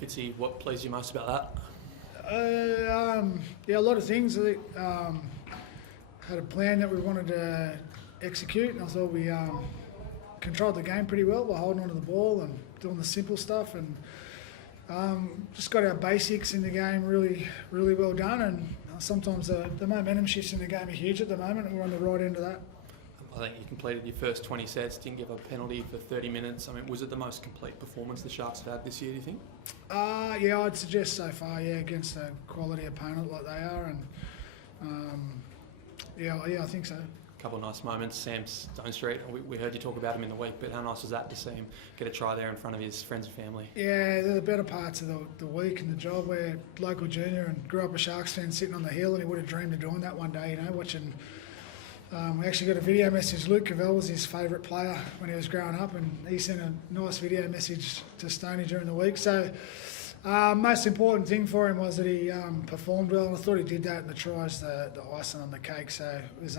Fitzy, what pleased you most about that? A lot of things. Had a plan that we wanted to execute, and I thought we controlled the game pretty well by holding onto the ball and doing the simple stuff, and just got our basics in the game really, really well done. And sometimes the momentum shifts in the game are huge at the moment, and we're on the right end of that. I think you completed your first 20 sets, didn't give a penalty for 30 minutes. I mean, was it the most complete performance the Sharks have had this year, do you think? I'd suggest so far, against a quality opponent like they are. And I think so. A couple of nice moments. Sam Stonestreet, we heard you talk about him in the week, but how nice was that to see him get a try there in front of his friends and family? Yeah, they're the better parts of the week and the job, where local junior and grew up a Sharks fan sitting on the hill, and he would have dreamed of doing that one day, watching. We actually got a video message. Luke Cavell was his favourite player when he was growing up, and he sent a nice video message to Stoney during the week. So most important thing for him was that he performed well, and I thought he did that in the tries, the icing on the cake. So it was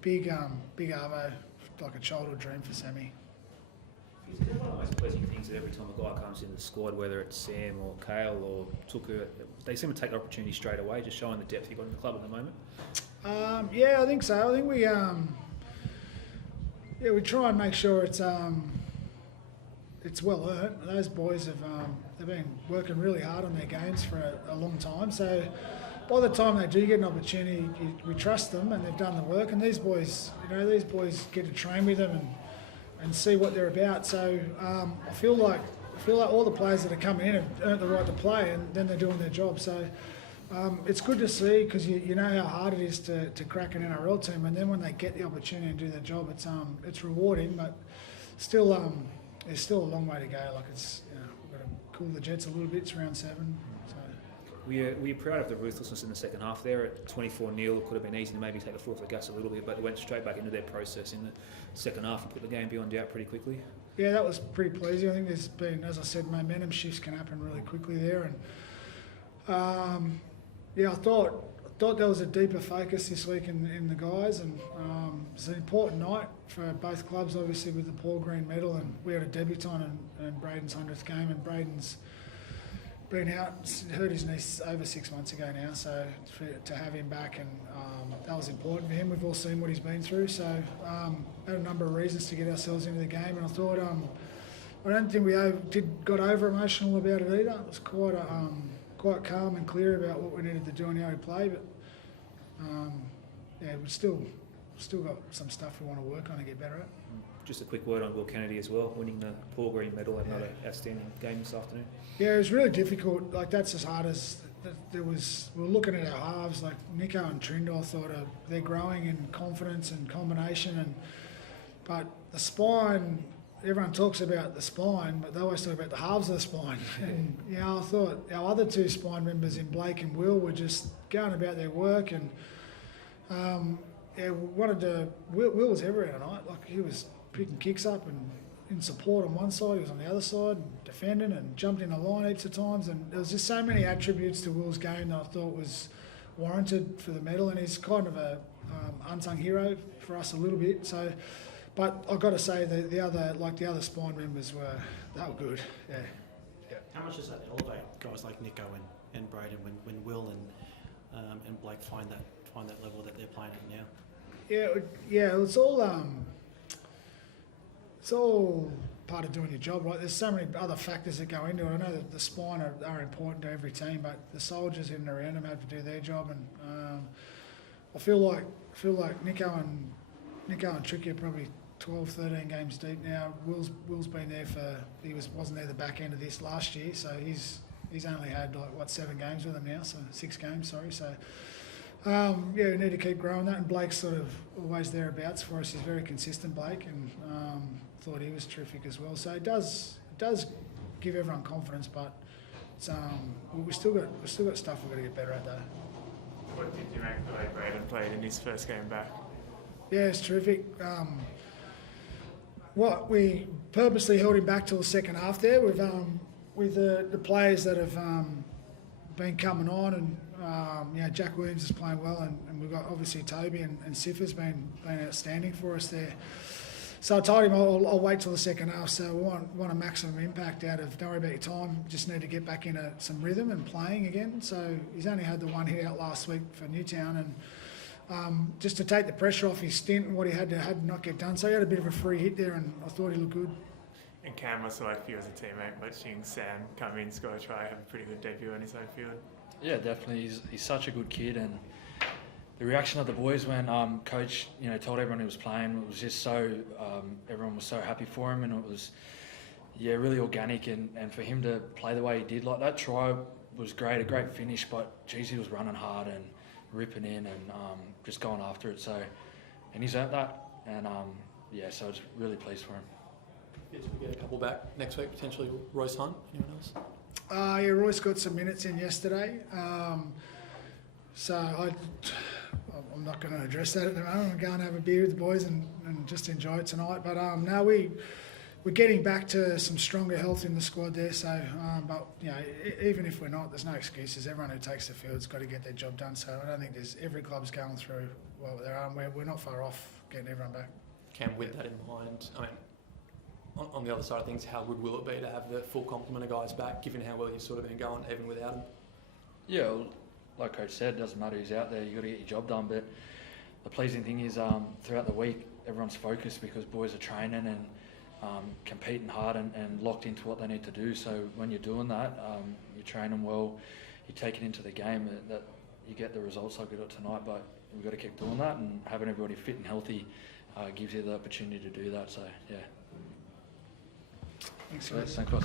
big arvo, like a childhood dream for Sammy. Is it one of the most pleasing things that every time a guy comes into the squad, whether it's Sam or Kale or Tuku, they seem to take the opportunity straight away, just showing the depth you've got in the club at the moment? I think so. I think we try and make sure it's well earned. Those boys they've been working really hard on their games for a long time. So by the time they do get an opportunity, we trust them, and they've done the work. And these boys get to train with them and see what they're about. So I feel like all the players that are coming in have earned the right to play, and then they're doing their job. So. It's good to see, because you know how hard it is to crack an NRL team, and then when they get the opportunity to do their job, it's rewarding, but still there's still a long way to go. Like we've got to cool the jets a little bit. It's round 7. So. Were you proud of the ruthlessness in the second half there at 24-0? It could have been easy to maybe take the foot off the gas a little bit, but it went straight back into their process in the second half and put the game beyond doubt pretty quickly. Yeah, that was pretty pleasing. I think there's been, as I said, momentum shifts can happen really quickly there, and. I thought there was a deeper focus this week in the guys, and it's an important night for both clubs, obviously, with the Paul Green medal, and we had a debutant in Braden's 100th game, and Braden's been out, hurt his knee over 6 months ago now, so to have him back, and that was important for him. We've all seen what he's been through, so had a number of reasons to get ourselves into the game, and I thought I don't think we got over emotional about it either. It was quite calm and clear about what we needed to do and how we play, but we've still got some stuff we want to work on and get better at. Just a quick word on Will Kennedy as well, winning the Paul Green medal, another outstanding game this afternoon. Yeah, it was really difficult. Like, that's as hard as we were looking at our halves. Like Nico and Trindo, I thought they're growing in confidence and combination, but the spine. Everyone talks about the spine, but they always talk about the halves of the spine. And I thought our other two spine members in Blake and Will were just going about their work, and Will was everywhere tonight. Like, he was picking kicks up and in support on one side, he was on the other side defending and jumped in the line heaps of times. And there was just so many attributes to Will's game that I thought was warranted for the medal, and he's kind of a unsung hero for us a little bit. So. But I've got to say the other spine members were good. Yeah. How much does that elevate guys like Nico and Braden when Will and Blake find that level that they're playing at now? Yeah. It's all part of doing your job, right? There's so many other factors that go into it. I know that the spine are important to every team, but the soldiers in and around them have to do their job, and I feel like Nico and Tricky are probably 12, 13 games deep now. Will's been there wasn't there the back end of this last year, so he's only had 7 games with them now, so 6 games, sorry. So we need to keep growing that, and Blake's sort of always thereabouts for us. He's very consistent, Blake, and thought he was terrific as well. So it does give everyone confidence, but it's, we've still got stuff we've got to get better at though. What did you make the way Braden played in his first game back? Yeah, it's terrific. We purposely held him back till the second half there with the players that have been coming on, and Jack Williams is playing well, and we've got obviously Toby and Sif has been outstanding for us there. So I told him I'll wait till the second half. So we want a maximum impact out of. Don't worry about your time. Just need to get back into some rhythm and playing again. So he's only had the one hit out last week for Newtown, and just to take the pressure off his stint and what he had to not get done. So he had a bit of a free hit there, and I thought he looked good. And Cam, I saw like you as a teammate watching Sam come in, score a try, have a pretty good debut on his own field. Yeah, definitely. He's such a good kid, and the reaction of the boys when coach told everyone he was playing, it was just so everyone was so happy for him, and it was really organic, and for him to play the way he did, like that try was great, a great finish, but geez, he was running hard and ripping in and just going after it. So, and he's earned that, and so I was really pleased for him. Yes, we get a couple back next week, potentially Royce Hunt. Anyone else? Royce got some minutes in yesterday. So I'm not going to address that at the moment. I'm going to have a beer with the boys and just enjoy it tonight. But now we're getting back to some stronger health in the squad there. So, but even if we're not, there's no excuses. Everyone who takes the field's got to get their job done. So I don't think every club's going through what they're on. We're not far off getting everyone back. Cam, with that in mind, I mean, on the other side of things, how good will it be to have the full complement of guys back, given how well you've sort of been going, even without them? Yeah, well, like Coach said, it doesn't matter who's out there, you've got to get your job done. But the pleasing thing is throughout the week, everyone's focused because boys are training and competing hard and locked into what they need to do. So when you're doing that, you train them well, you take it into the game, that you get the results like we got tonight. But we've got to keep doing that, and having everybody fit and healthy gives you the opportunity to do that. So, yeah. Thanks, guys. Thanks, guys.